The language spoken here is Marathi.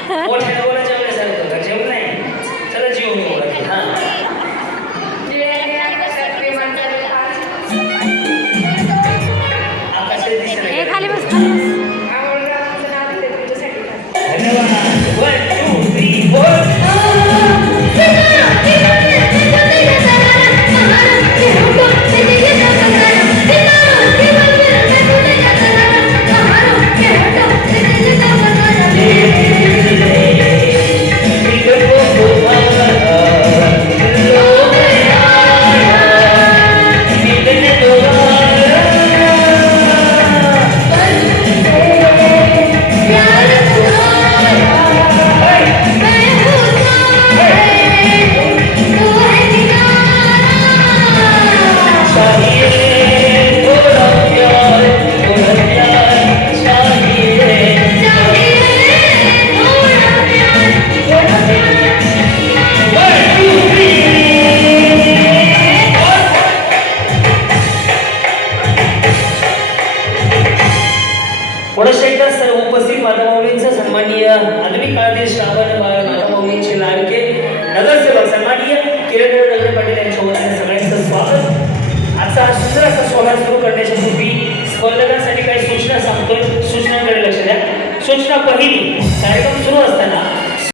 मोठ्या बोला जेवण्यासारखं का जेवण नाही चला लागले. हा हे. खाली बस खाली पुढे सर्व उपस्थित मातामाऊलींचं सन्माननीय आधुनिक काळातील श्रावण बाळ लाडके नगरसेवक सन्माननीय किरण नगर पाटील यांच्या वतीने सगळ्यांचं स्वागत. आजचा हा सुंदर असा सोहळा सुरू करण्याच्या पूर्वी स्पर्धकांसाठी काही सूचना सांगतोय. सूचनांकडे लक्ष द्या. सूचना पहिली कार्यक्रम सुरू असताना